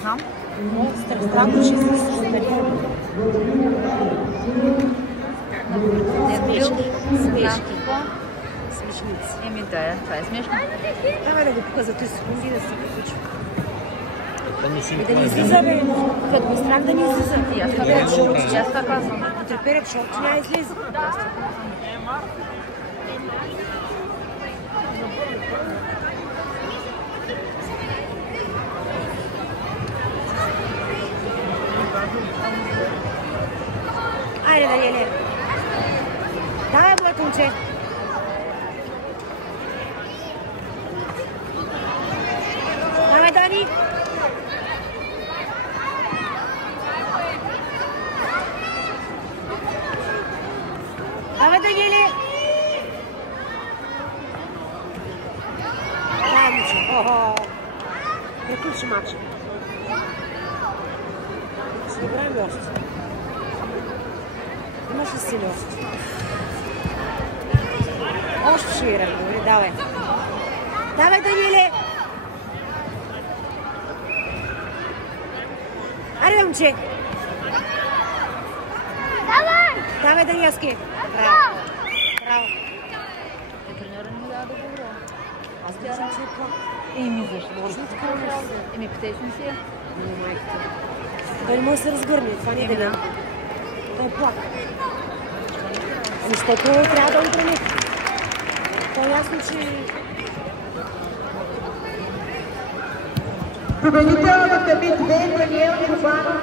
знам. Странно, че се създаде. Смешки. Смешници. Еми да, това е смешно. Давай да го пука за 3 секунди да се приключва. Да не излиза, бе. Като го страх да не излиза. И аз това казвам. Потреперят, защото няма излезе. Айде, Даниеле. Давай, моето момче. Давай, Дани. Давай, Даниеле. Давай, момче. Охо. Приключи матча. Ще играем ли още? Имаш ли сили още? Още ще играем, добре, давай. Давай, Даниеле! Аре, момче! Давай! Давай, Даниелски! Браво! Браво! Треньора не ми дава да говоря. Аз казвам, че е плак. Еми защо? Еми птичен си е. Не, майката. Той не може да се разгърне, това не е да. Той е плак. Защото трябва да удране. То е ясно, че... Победител в кабин 2 Даниел Чубанов.